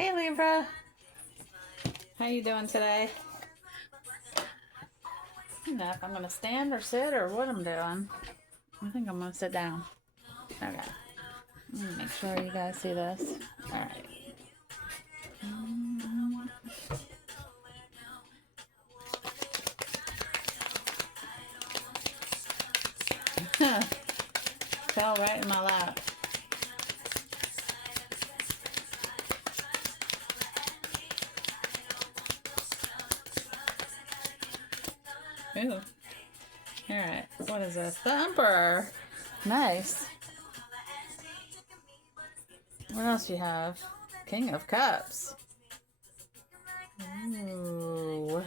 Hey Libra, how you doing today? I don't know if I'm gonna stand or sit or what I'm doing. I think I'm gonna sit down. Okay. Let me make sure you guys see this. Alright. Fell right in my lap. Ooh. Alright. What is this? The Emperor. Nice. What else you have? King of Cups. Ooh.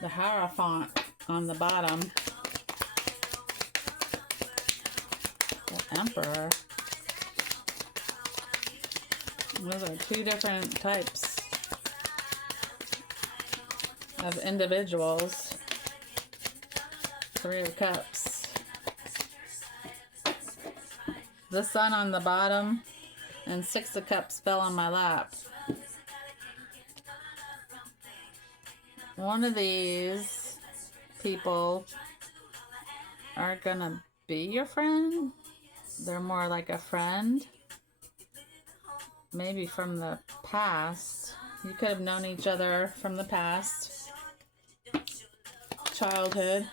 The Hierophant on the bottom. The Emperor. Those are two different types of individuals. Three of Cups. The Sun on the bottom and Six of Cups fell on my lap. One of these people aren't gonna be your friend. They're more like a friend. Maybe from the past. You could have known each other from the past. Childhood.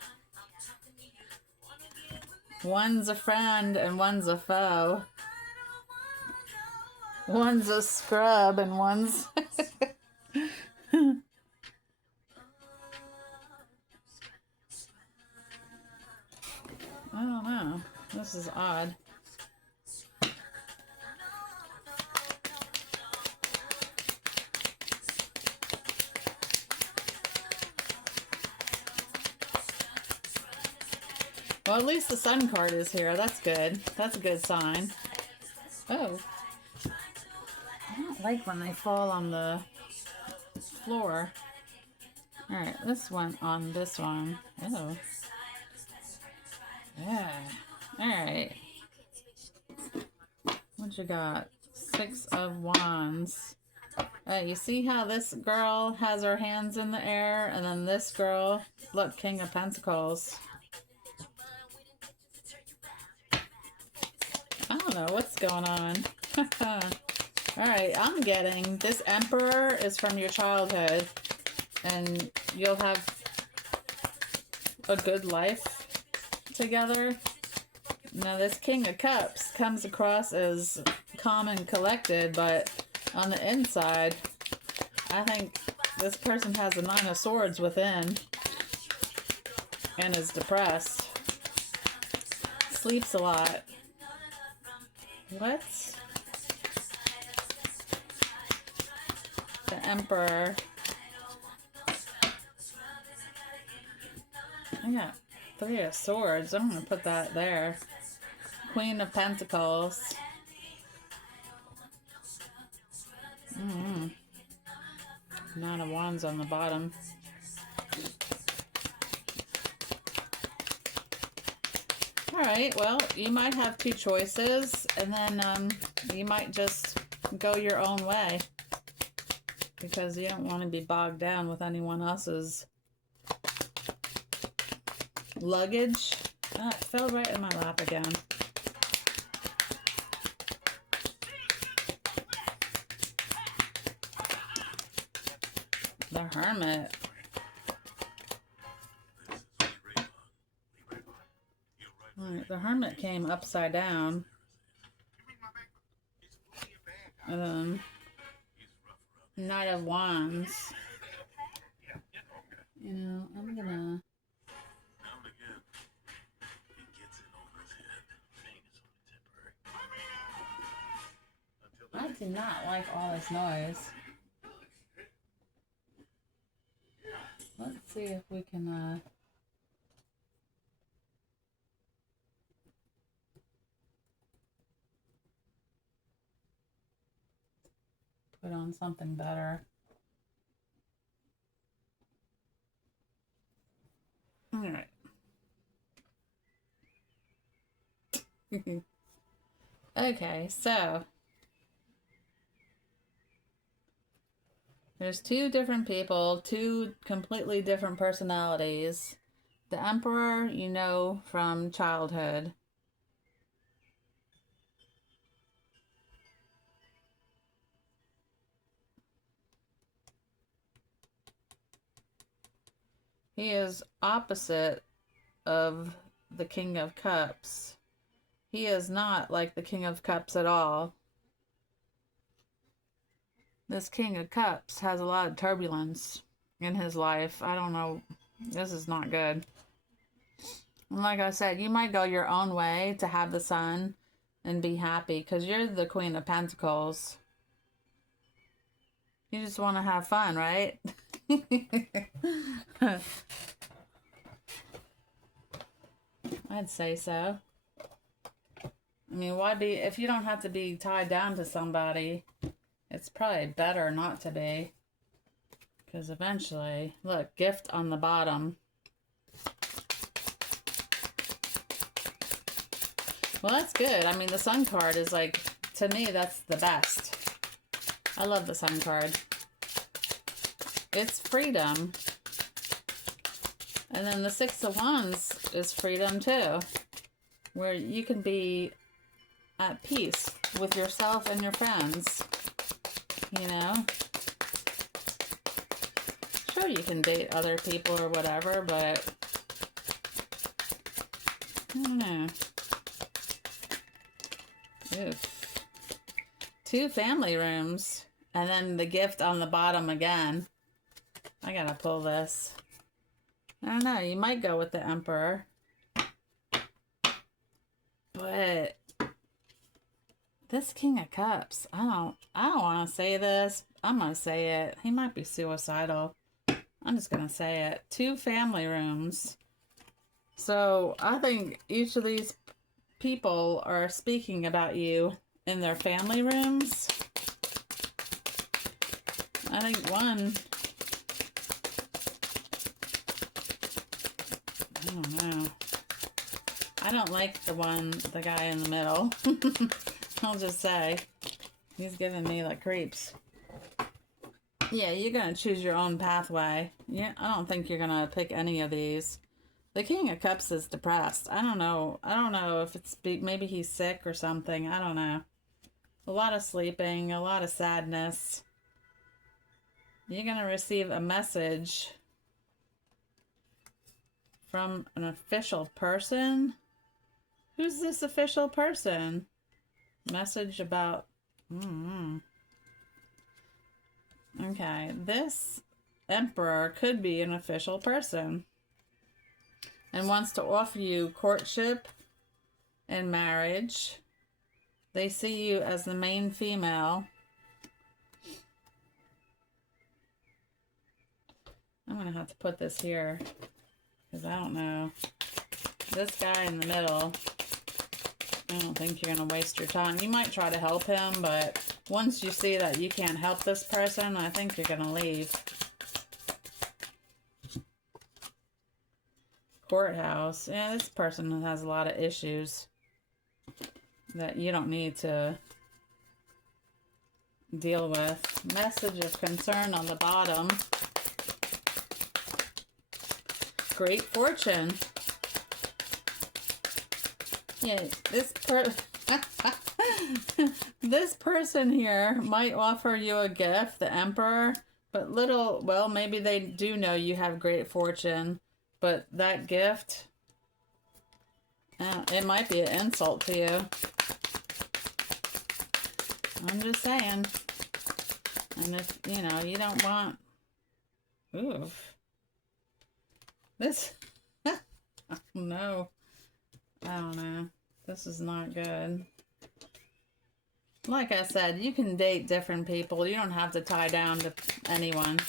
One's a friend and one's a foe. One's a scrub and one's... I don't know. This is odd. Well, at least the Sun card is here. That's good. That's a good sign. Oh. I don't like when they fall on the floor. Alright, this one on this one. Oh. Yeah. Alright. What you got? Six of Wands. You see how this girl has her hands in the air? And then this girl, look, King of Pentacles. I don't know what's going on. Alright, I'm getting this Emperor is from your childhood. And you'll have a good life together. Now this King of Cups comes across as calm and collected, but on the inside, I think this person has a Nine of Swords within and is depressed. Sleeps a lot. What? The Emperor. I got Three of Swords. I'm going to put that there. Queen of Pentacles. Nine of Wands on the bottom. Alright, well, you might have two choices, and then you might just go your own way. Because you don't want to be bogged down with anyone else's luggage. Ah, it fell right in my lap again. The Hermit. Alright, the Hermit came upside down. And then Knight of Wands. You know, I'm gonna... I do not like all this noise. Let's see if we can, put on something better. Alright. Okay, so There's two different people, two completely different personalities. The Emperor, you know from childhood. He is opposite of the King of Cups. He is not like the King of Cups at all. This King of Cups has a lot of turbulence in his life. I don't know. This is not good. And like I said, you might go your own way to have the Sun and be happy because you're the Queen of Pentacles. You just want to have fun, right? I'd say so. I mean, why be, if you don't have to be tied down to somebody, it's probably better not to be. Because eventually, look, gift on the bottom. Well, that's good. I mean, the Sun card is like, to me, that's the best. I love the Sun card. It's freedom. And then the Six of Wands is freedom too. Where you can be at peace with yourself and your friends. You know? Sure, you can date other people or whatever, but I don't know. Oof. 2 family rooms. And then the gift on the bottom again. I gotta pull this. I don't know. You might go with the Emperor. But this King of Cups, I don't want to say this. I'm going to say it. He might be suicidal. I'm just going to say it. 2 family rooms. So I think each of these people are speaking about you in their family rooms. I think one, I don't know. I don't like the guy in the middle. I'll just say. He's giving me like creeps. Yeah, you're going to choose your own pathway. Yeah, I don't think you're going to pick any of these. The King of Cups is depressed. I don't know. I don't know if it's, maybe he's sick or something. I don't know. A lot of sleeping, a lot of sadness. You're going to receive a message from an official person. Who's this official person? Message about... Okay, this Emperor could be an official person and wants to offer you courtship and marriage. They see you as the main female. I'm going to have to put this here because I don't know. This guy in the middle, I don't think you're going to waste your time. You might try to help him, but once you see that you can't help this person, I think you're going to leave. Courthouse. Yeah, this person has a lot of issues that you don't need to deal with. Message of concern on the bottom. Great fortune. Yeah, this person here might offer you a gift, the Emperor, but well, maybe they do know you have great fortune, but that gift, it might be an insult to you. I'm just saying. And if, you don't want... Oof. This... No. I don't know. This is not good. Like I said, you can date different people. You don't have to tie down to anyone.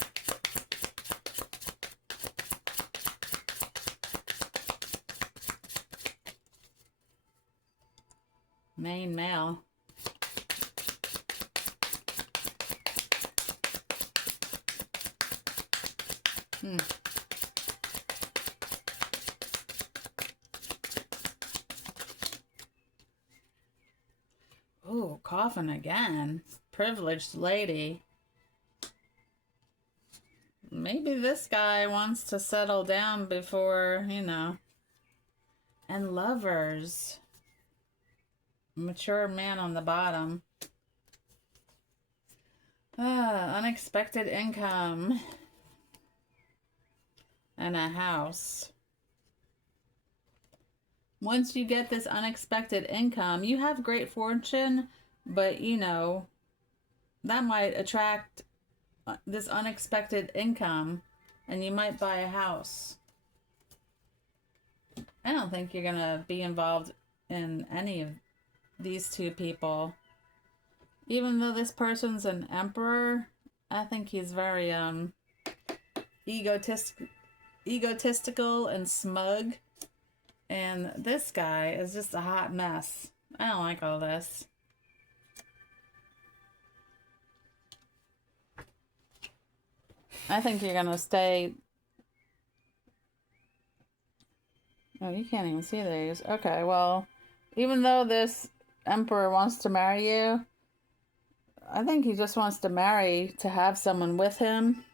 Main male. Ooh, coffin again. Privileged lady. maybe this guy wants to settle down before, you know. And Lovers. Mature man on the bottom. Unexpected income. And a house. Once you get this unexpected income, you have great fortune, but you know, that might attract this unexpected income and you might buy a house. I don't think you're gonna be involved in any of these two people. Even though this person's an emperor, I think he's very egotistical and smug. And this guy is just a hot mess. I don't like all this. I think you're gonna stay. Oh, you can't even see these. Okay, well, even though this emperor wants to marry you, I think he just wants to marry to have someone with him.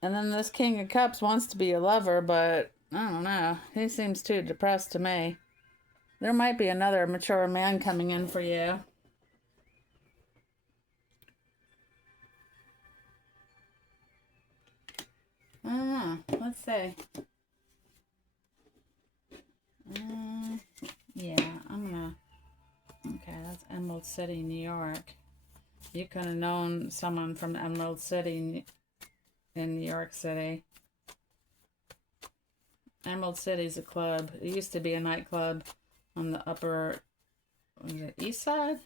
And then this King of Cups wants to be a lover, but I don't know. He seems too depressed to me. There might be another mature man coming in for you. I don't know. Let's see. Yeah, I'm gonna... Okay, that's Emerald City, New York. You could have known someone from Emerald City in New York City. Emerald City's a club. It used to be a nightclub on the upper... Was it east side?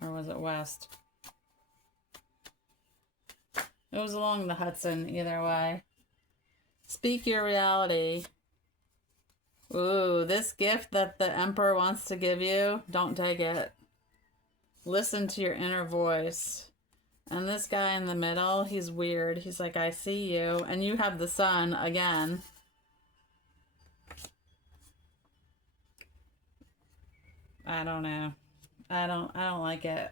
Or was it west? It was along the Hudson, either way. Speak your reality. Ooh, this gift that the Emperor wants to give you, don't take it. Listen to your inner voice. And this guy in the middle, he's weird. He's like, I see you. And you have the sun again. I don't know. I don't like it.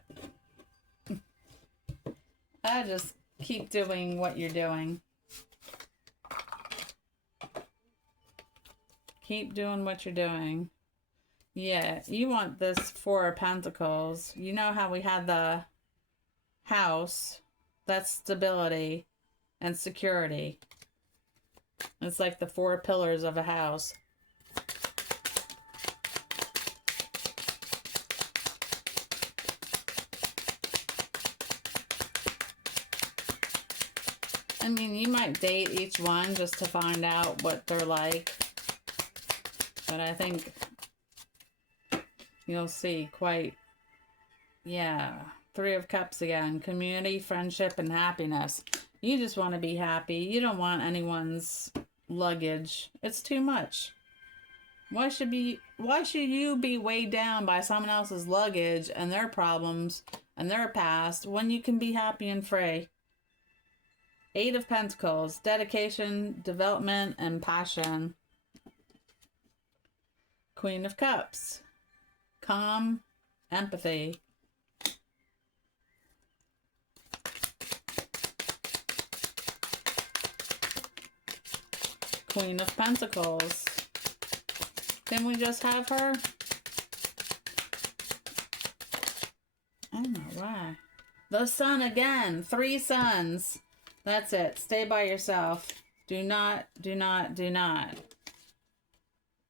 I just keep doing what you're doing. Keep doing what you're doing. Yeah, you want this Four of Pentacles. You know how we had the house. That's stability and security. It's like the four pillars of a house. I mean, you might date each one just to find out what they're like. But I think you'll see quite, yeah, Three of Cups again. Community, friendship, and happiness. You just want to be happy. You don't want anyone's luggage. It's too much. Why should you be weighed down by someone else's luggage and their problems and their past when you can be happy and free? Eight of Pentacles, dedication, development, and passion. Queen of Cups, calm, empathy. Queen of Pentacles. Can we just have her? I don't know why. The sun again. 3 suns. That's it. Stay by yourself. Do not.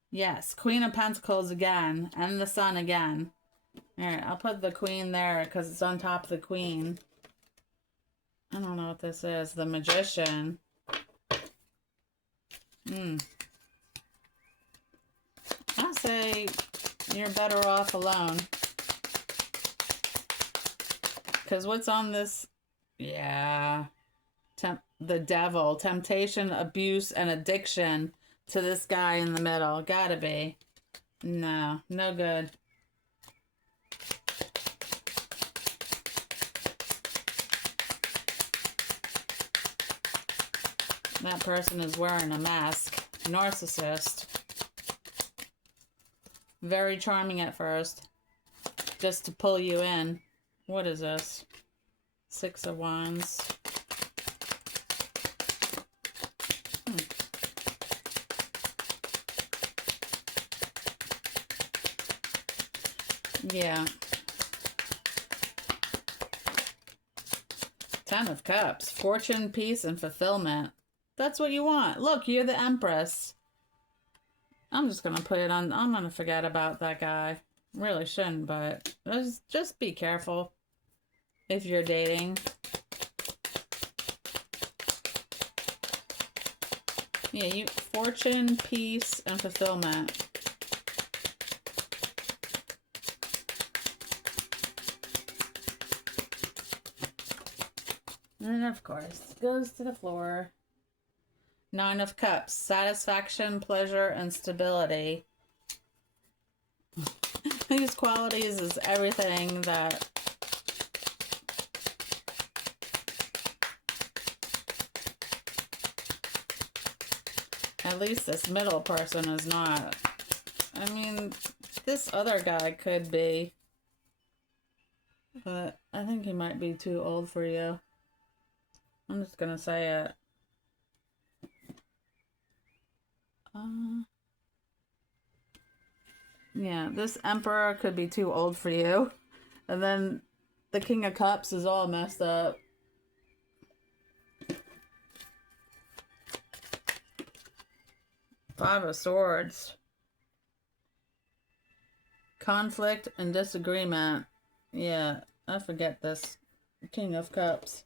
Yes, Queen of Pentacles again. And the sun again. Alright, I'll put the Queen there because it's on top of the Queen. I don't know what this is. The Magician. I say you're better off alone. Because what's on this? Yeah. The devil. Temptation, abuse, and addiction to this guy in the middle. Gotta be. No. No good. That person is wearing a mask. Narcissist. Very charming at first. Just to pull you in. What is this? 6 of Wands. Yeah. 10 of Cups. Fortune, peace, and fulfillment. That's what you want. Look, you're the Empress. I'm just going to put it on. I'm going to forget about that guy. Really shouldn't, but just be careful if you're dating. Yeah, you fortune, peace, and fulfillment. And of course, goes to the floor. 9 of Cups. Satisfaction, pleasure, and stability. These qualities is everything that at least this middle person is not. I mean, this other guy could be, but I think he might be too old for you. I'm just gonna say it. Yeah, this Emperor could be too old for you. And then the King of Cups is all messed up. Five of Swords. Conflict and disagreement. Yeah, I forget this. King of Cups.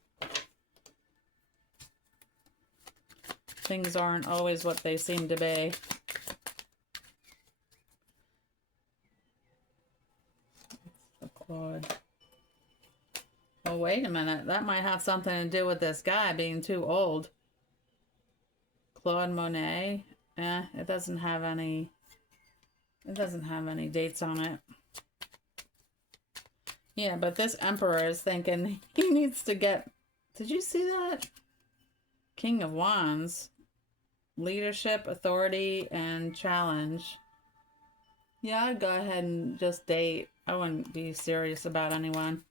Things aren't always what they seem to be. The Claude. Oh, wait a minute. That might have something to do with this guy being too old. Claude Monet. It doesn't have any dates on it. Yeah, but this Emperor is thinking he needs to get... Did you see that? King of Wands. Leadership, authority, and challenge. Yeah, I'd go ahead and just date. I wouldn't be serious about anyone.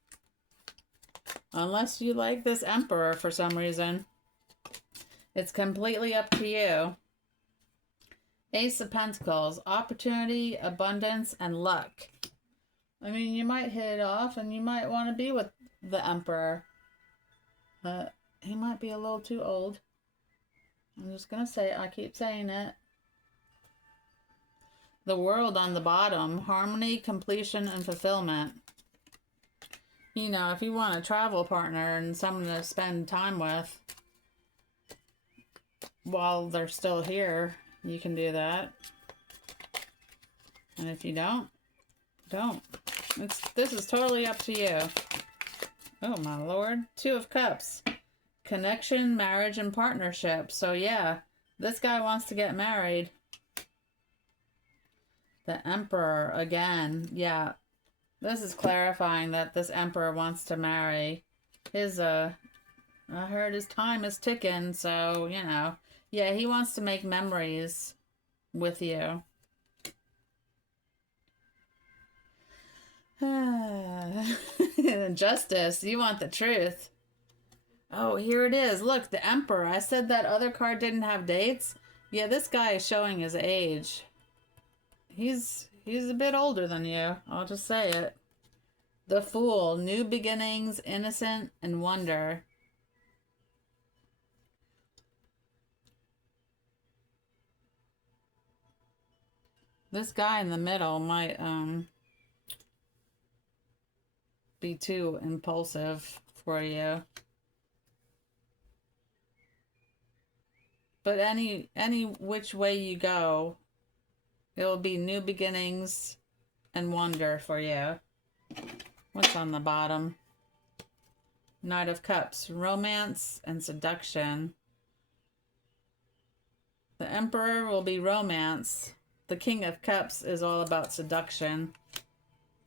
Unless you like this Emperor for some reason. It's completely up to you. Ace of Pentacles. Opportunity, abundance, and luck. I mean, you might hit it off and you might want to be with the Emperor. But he might be a little too old. I'm just going to say it. I keep saying it. The World on the bottom. Harmony, completion, and fulfillment. You know, if you want a travel partner and someone to spend time with while they're still here, you can do that. And if you don't. This is totally up to you. Oh my lord. 2 of Cups. Connection, marriage, and partnership. So yeah, this guy wants to get married. The Emperor again. Yeah. This is clarifying that this Emperor wants to marry. I heard his time is ticking, so, you know. Yeah, he wants to make memories with you. Justice. You want the truth. Oh, here it is. Look, the Emperor. I said that other card didn't have dates. Yeah, this guy is showing his age. He's a bit older than you. I'll just say it. The Fool. New beginnings, innocent, and wonder. This guy in the middle might be too impulsive for you. But any which way you go, it will be new beginnings and wonder for you. What's on the bottom? Knight of Cups. Romance and seduction. The Emperor will be romance. The King of Cups is all about seduction.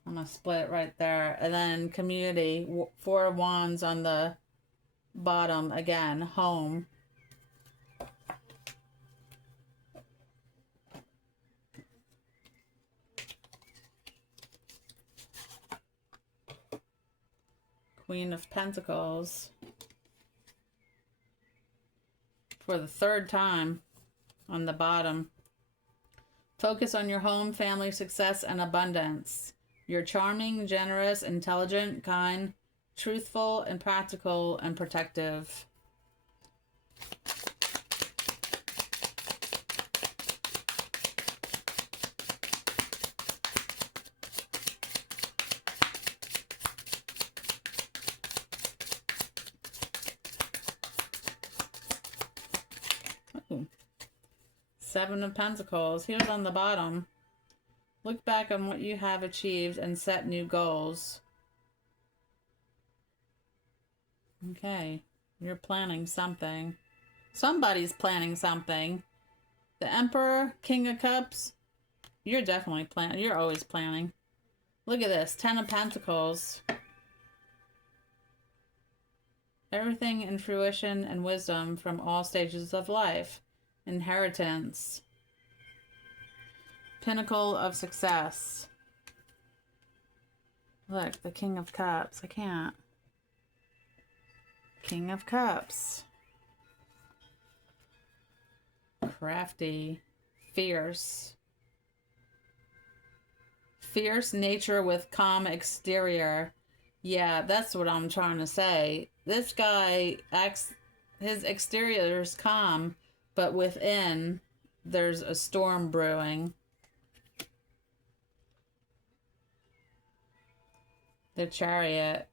I'm going to split it right there. And then community. 4 of Wands on the bottom. Again, home. Queen of Pentacles. For the 3rd time on the bottom. Focus on your home, family, success, and abundance. You're charming, generous, intelligent, kind, truthful, and practical, and protective. Ooh. Seven of Pentacles. Here's on the bottom. Look back on what you have achieved and set new goals. Okay. You're planning something. Somebody's planning something. The Emperor, King of Cups. You're definitely planning. You're always planning. Look at this. 10 of Pentacles. Everything in fruition and wisdom from all stages of life. Inheritance. Pinnacle of success. Look, the King of Cups. I can't. King of Cups. Crafty. Fierce. Fierce nature with calm exterior. Yeah, that's what I'm trying to say. This guy acts, his exterior is calm, but within there's a storm brewing. The Chariot.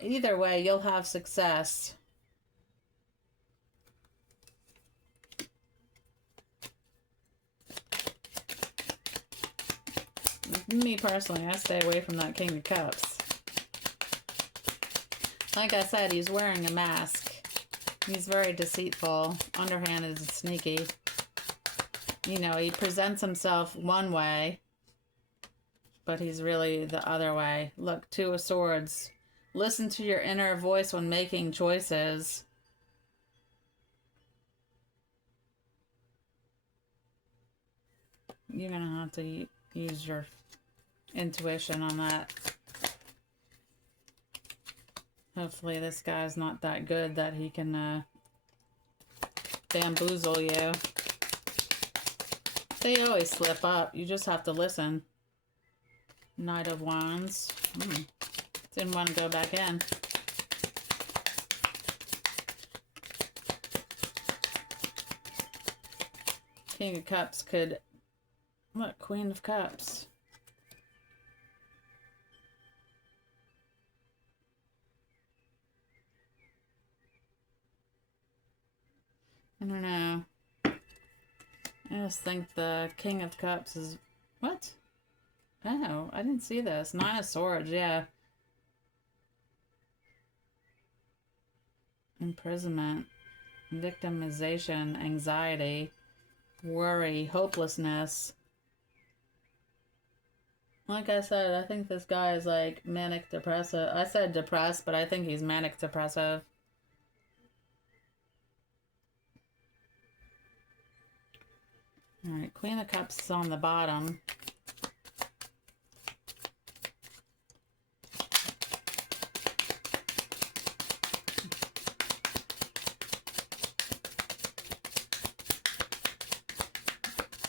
Either way, you'll have success. Me personally, I stay away from that King of Cups. Like I said, he's wearing a mask. He's very deceitful, underhanded and sneaky. You know, he presents himself one way, but he's really the other way. Look, Two of Swords. Listen to your inner voice when making choices. You're going to have to use your intuition on that. Hopefully this guy's not that good that he can bamboozle you. They always slip up. You just have to listen. Knight of Wands. Didn't want to go back in. King of Cups could... Look, Queen of Cups. I don't know. I just think the King of Cups is... What? Oh, I didn't see this. Nine of Swords, yeah. Imprisonment. Victimization. Anxiety. Worry. Hopelessness. Like I said, I think this guy is like manic depressive. I said depressed, but I think he's manic depressive. Alright, Queen of Cups is on the bottom.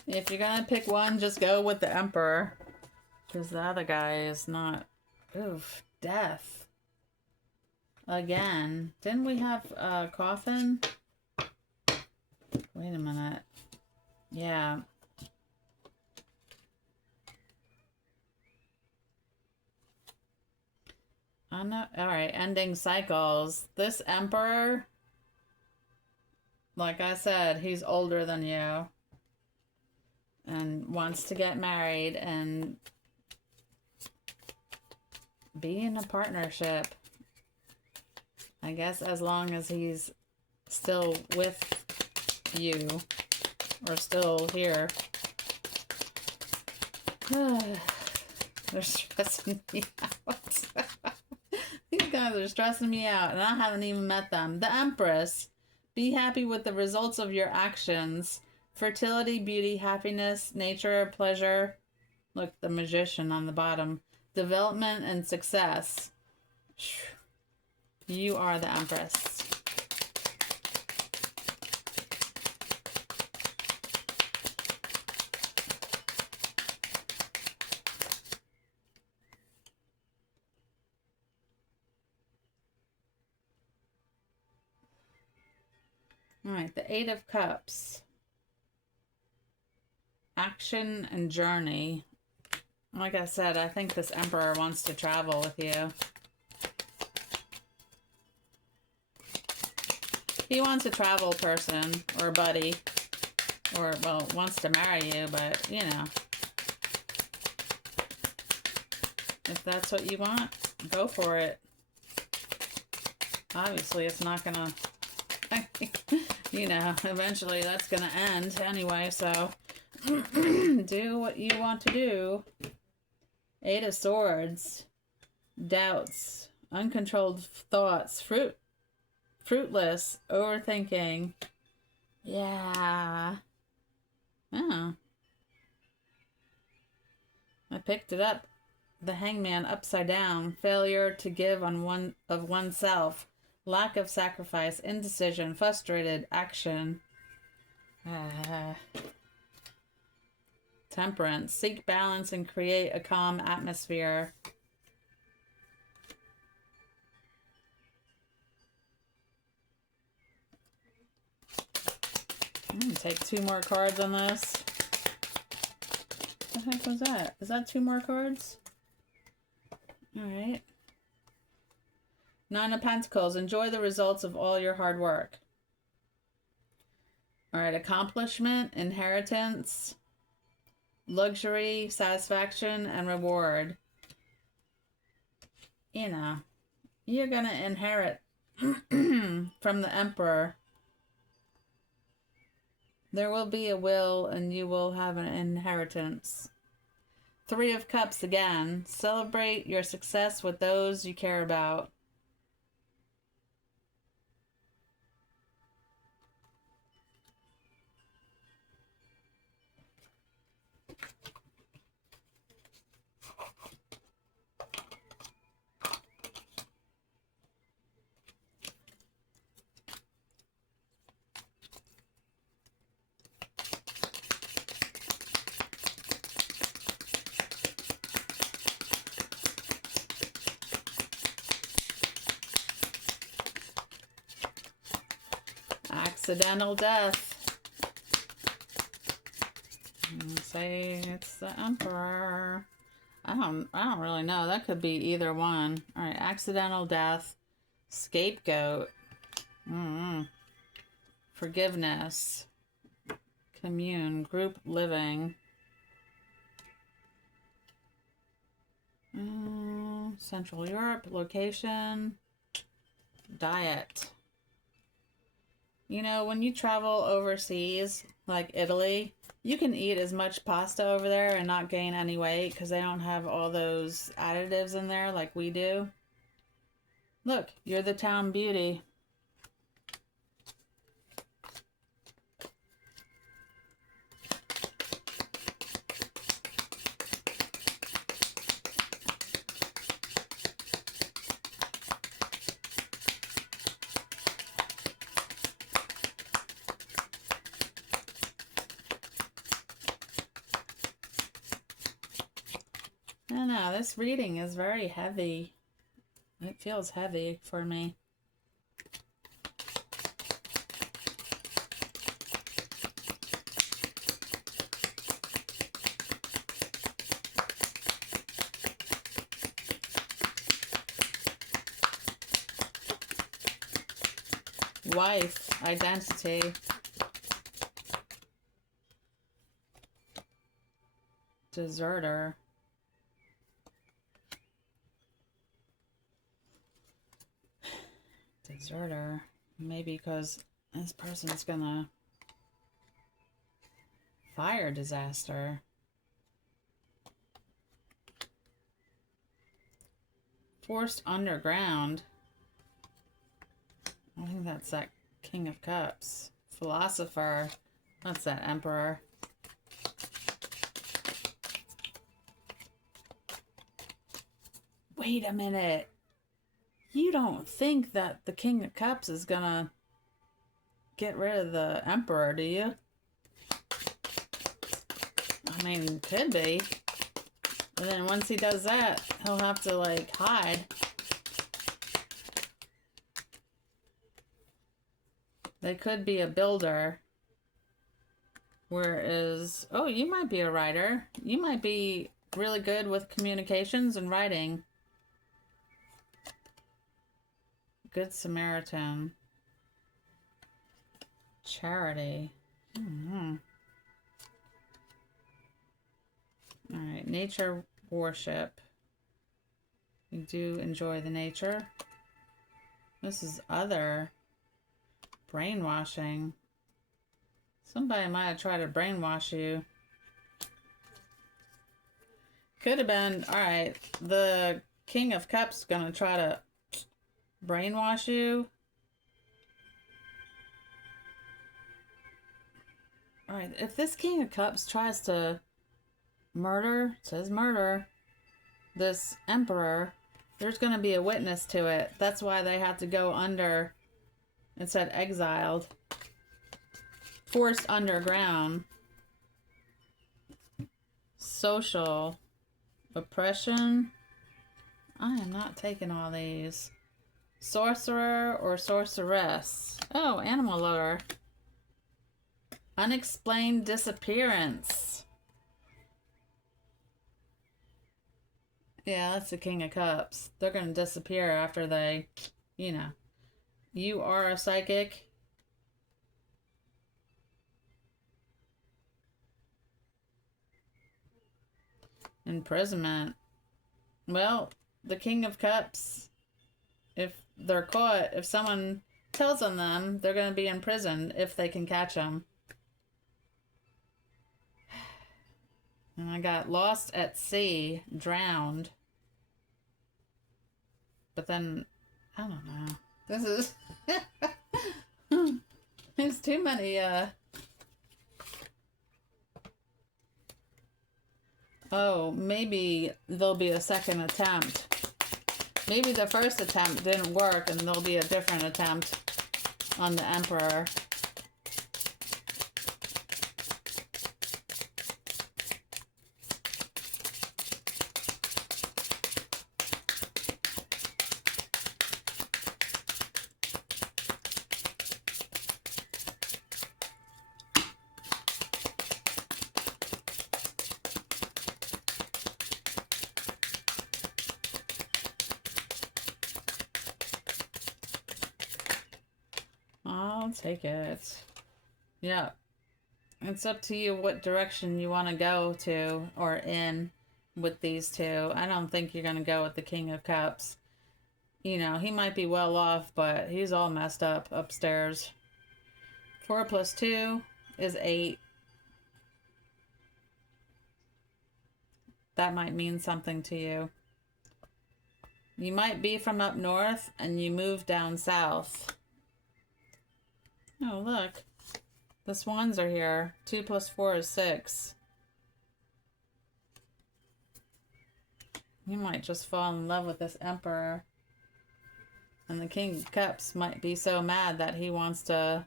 If you're gonna pick one, just go with the Emperor. Because the other guy is not... Oof, Death. Again. Didn't we have a coffin? Wait a minute. Yeah. I'm not... Alright, ending cycles. This Emperor, like I said, he's older than you. And wants to get married and be in a partnership. I guess as long as he's still with you. Or still here. They're stressing me out. These guys are stressing me out, and I haven't even met them. The Empress. Be happy with the results of your actions. Fertility, beauty, happiness, nature, pleasure. Look, the Magician on the bottom. Development and success. You are the Empress. Alright, the Eight of Cups. Action and journey. Like I said, I think this Emperor wants to travel with you. He wants a travel person or a buddy. Or, well, wants to marry you, but, you know. If that's what you want, go for it. Obviously, it's not gonna... you know, eventually that's gonna end anyway, so... do what you want to do. Eight of Swords. Doubts. Uncontrolled thoughts. Fruitless. Overthinking. Yeah. Oh. I picked it up. The Hangman upside down. Failure to give on oneself. Lack of sacrifice. Indecision. Frustrated. Action. Temperance. Seek balance and create a calm atmosphere. I'm going to take 2 more cards on this. What the heck was that? Is that 2 more cards? Alright. 9 of Pentacles. Enjoy the results of all your hard work. Alright, accomplishment, inheritance, luxury, satisfaction, and reward. You know, you're going to inherit from the Emperor. There will be a will and you will have an inheritance. 3 of Cups again. Celebrate your success with those you care about. Accidental death. Say it's the Emperor. I don't really know. That could be either one. All right, accidental death, scapegoat, forgiveness, commune, group living, Central Europe, location, diet. You know, when you travel overseas, like Italy, you can eat as much pasta over there and not gain any weight because they don't have all those additives in there like we do. Look, you're the town beauty. I don't know, this reading is very heavy. It feels heavy for me. Wife, identity. Deserter. Deserter. Maybe because this person's gonna... Fire disaster. Forced underground. I think that's that King of Cups. Philosopher. That's that Emperor. Wait a minute. You don't think that the King of Cups is gonna get rid of the Emperor, do you? I mean, could be. And then once he does that, he'll have to, like, hide. They could be a builder. Whereas, oh, you might be a writer. You might be really good with communications and writing. Good Samaritan. Charity. Alright, nature worship. You do enjoy the nature. This is other. Brainwashing. Somebody might have tried to brainwash you. Could have been, alright, the King of Cups is gonna try to brainwash you. Alright, if this King of Cups tries to murder, it says murder, this Emperor, there's gonna be a witness to it. That's why they have to go under, it said exiled. Forced underground. Social oppression. I am not taking all these. Sorcerer or sorceress. Oh, animal lover. Unexplained disappearance. Yeah, that's the King of Cups. They're going to disappear after they, you know. You are a psychic. Imprisonment. Well, the King of Cups, if they're caught, if someone tells on them, they're going to be imprisoned if they can catch them. And I got lost at sea, drowned. But then, I don't know. This is... There's too many, Oh, maybe there'll be a second attempt. Maybe the first attempt didn't work and there'll be a different attempt on the Emperor. I'll take it. Yeah. It's up to you what direction you want to go to or in with these two. I don't think you're going to go with the King of Cups. You know, he might be well off, but he's all messed up upstairs. 4 plus 2 is 8. That might mean something to you. You might be from up north and you move down south. Oh, look. The swans are here. 2 plus 4 is 6. You might just fall in love with this Emperor. And the King of Cups might be so mad that he wants to,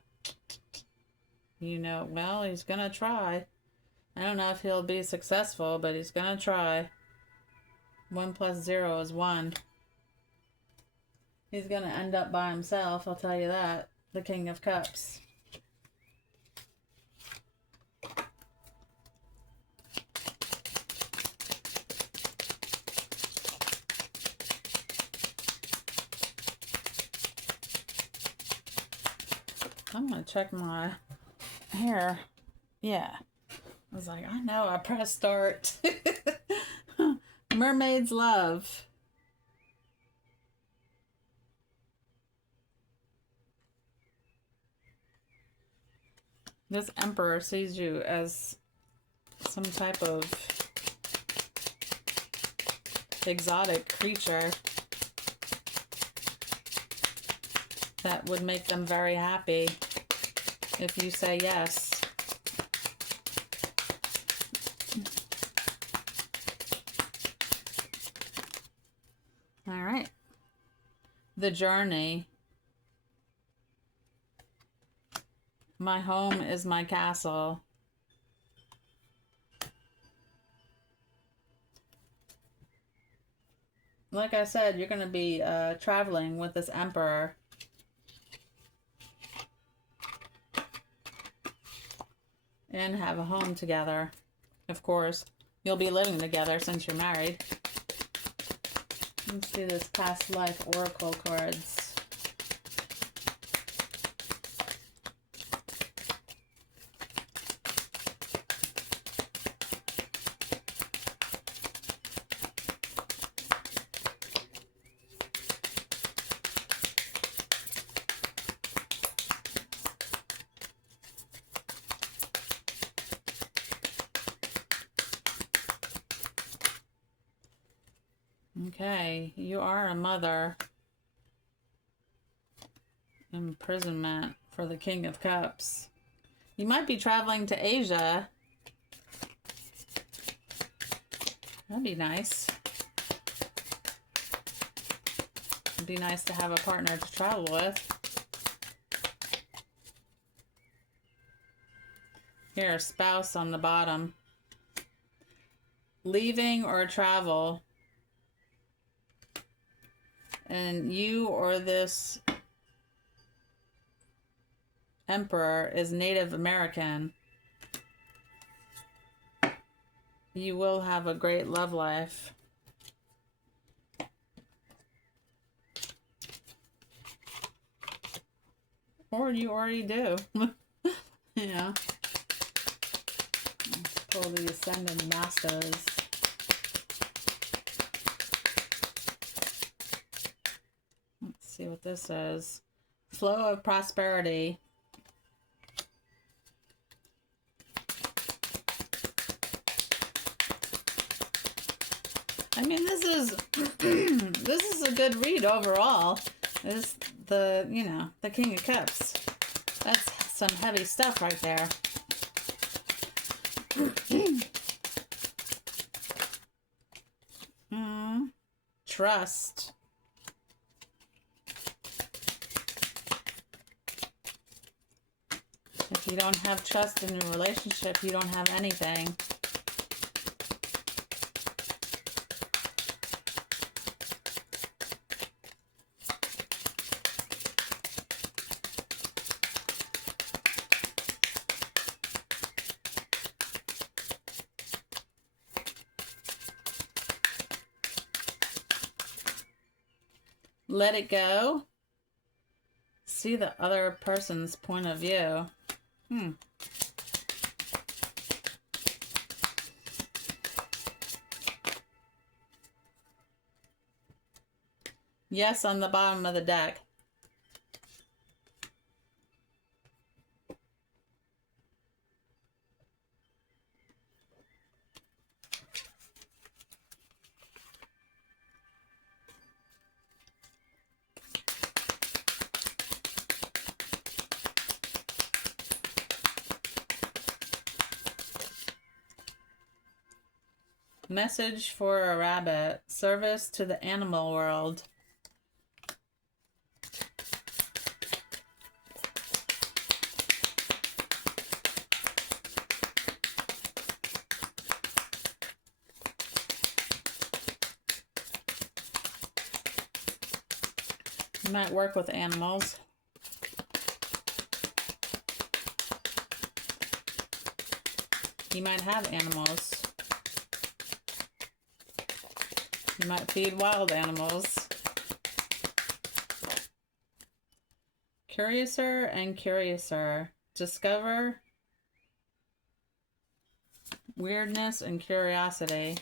you know, well, he's gonna try. I don't know if he'll be successful, but he's gonna try. 1 plus 0 is 1. He's gonna end up by himself, I'll tell you that. The King of Cups. I'm gonna check my hair. Yeah. I was like, I know, I pressed start. Mermaid's Love. This Emperor sees you as some type of exotic creature that would make them very happy if you say yes. All right. The Journey. My home is my castle. Like I said, you're going to be traveling with this Emperor. and have a home together. Of course, you'll be living together since you're married. Let's do this past life oracle cards. Okay, you are a mother. Imprisonment for the King of Cups. You might be traveling to Asia. That'd be nice. It'd be nice to have a partner to travel with. Here, spouse on the bottom. Leaving or travel. And you or this emperor is Native American. You will have a great love life. Or you already do. Yeah. Let's pull the Ascended Masters. Let's see what this is. Flow of prosperity. I mean, this is this is a good read overall. This the the King of Cups. That's some heavy stuff right there. Trust. If you don't have trust in your relationship, you don't have anything. Let it go. See the other person's point of view. Yes, on the bottom of the deck. Message for a rabbit. Service to the animal world. You might work with animals. You might have animals. You might feed wild animals. Curiouser and curiouser. Discover weirdness and curiosity.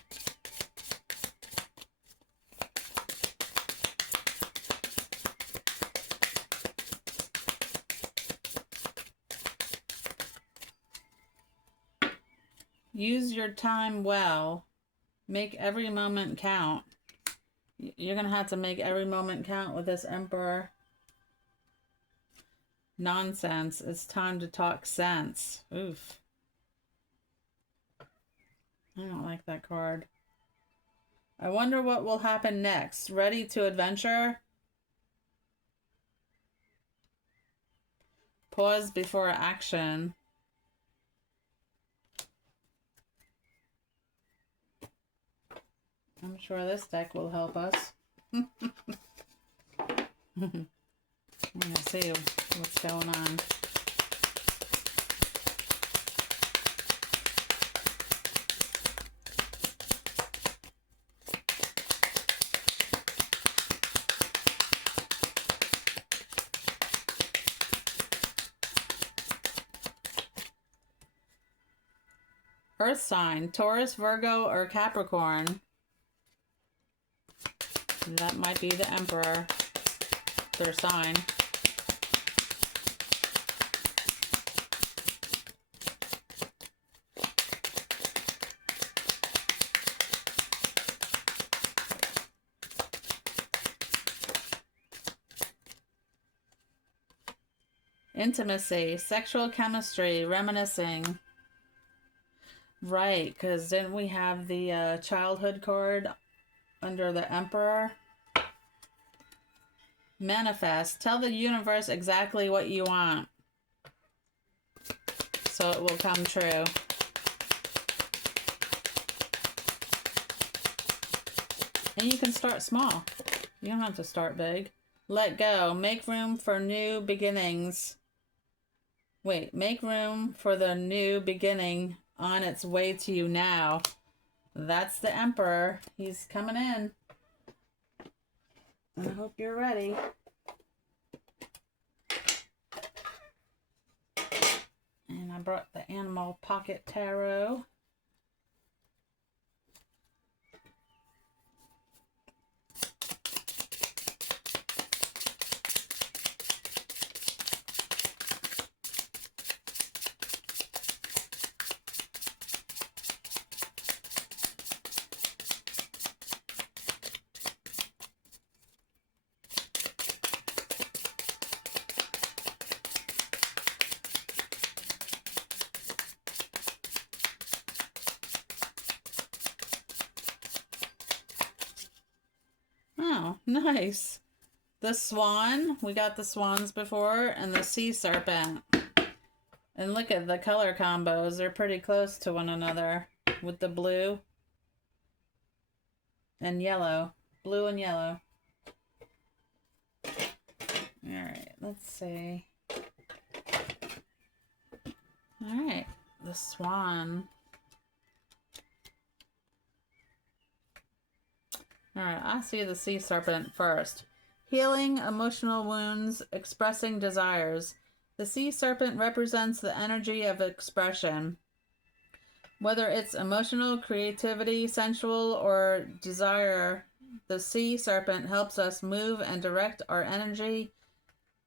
Use your time well. Make every moment count. You're going to have to make every moment count with this Emperor. Nonsense. It's time to talk sense. Oof. I don't like that card. I wonder what will happen next. Ready to adventure? Pause before action. I'm sure this deck will help us. I'm going to see what's going on. Earth sign, Taurus, Virgo, or Capricorn. That might be the Emperor, their sign. Intimacy, sexual chemistry, reminiscing. Right, because didn't we have the childhood card under the Emperor? Manifest, tell the universe exactly what you want, so it will come true. And you can start small. You don't have to start big. Let go, make room for new beginnings. Wait, make room for the new beginning on its way to you now. That's the Emperor. He's coming in. I hope you're ready. And I brought the Animal Pocket Tarot. Oh, nice. The swan. We got the swans before, and the sea serpent. And look at the color combos. They're pretty close to one another with the blue and yellow. Blue and yellow. Alright, let's see. Alright, the swan. Alright, I see the sea serpent first. Healing emotional wounds, expressing desires. The sea serpent represents the energy of expression. Whether it's emotional, creativity, sensual, or desire, the sea serpent helps us move and direct our energy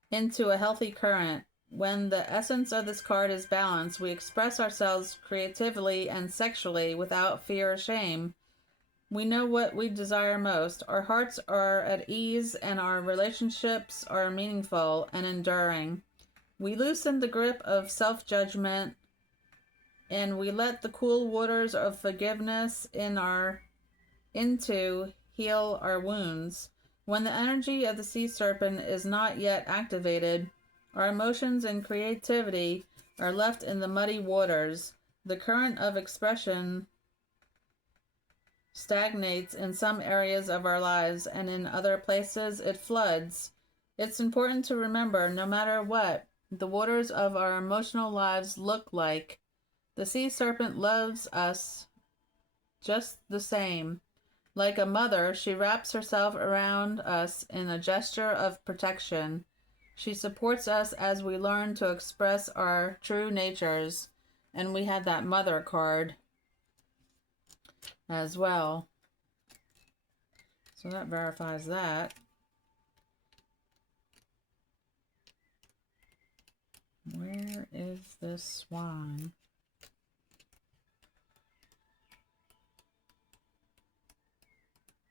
into a healthy current. When the essence of this card is balanced, we express ourselves creatively and sexually without fear or shame. We know what we desire most. Our hearts are at ease and our relationships are meaningful and enduring. We loosen the grip of self-judgment and we let the cool waters of forgiveness into heal our wounds. When the energy of the sea serpent is not yet activated, our emotions and creativity are left in the muddy waters. The current of expression stagnates in some areas of our lives, and in other places it floods. It's important to remember, no matter what the waters of our emotional lives look like, the sea serpent loves us just the same. Like a mother, she wraps herself around us in a gesture of protection. She supports us as we learn to express our true natures. And we had that mother card as well. So that verifies that. Where is this swan?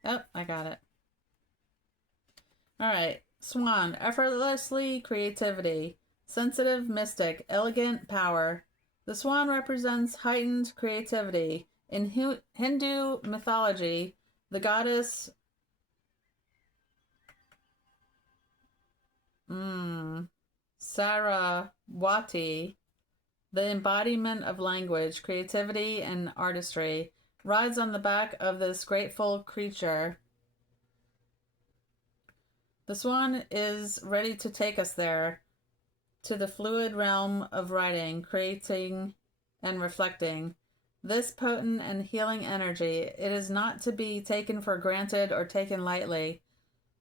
Oh, I got it. All right. Swan, effortlessly creativity, sensitive mystic, elegant power. The swan represents heightened creativity. In Hindu mythology, the goddess Sarawati, the embodiment of language, creativity, and artistry, rides on the back of this grateful creature. The swan is ready to take us there, to the fluid realm of writing, creating, and reflecting. This potent and healing energy, it is not to be taken for granted or taken lightly.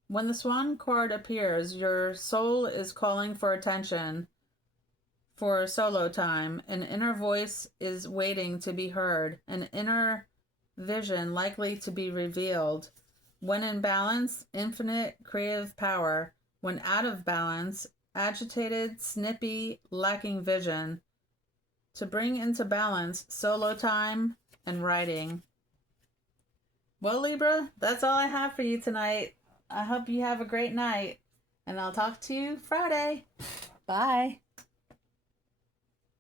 When the swan card appears, your soul is calling for attention, for solo time. An inner voice is waiting to be heard, an inner vision likely to be revealed. When in balance, infinite creative power. When out of balance, agitated, snippy, lacking vision. To bring into balance, solo time and writing. Well, Libra, that's all I have for you tonight. I hope you have a great night, and I'll talk to you Friday. Bye.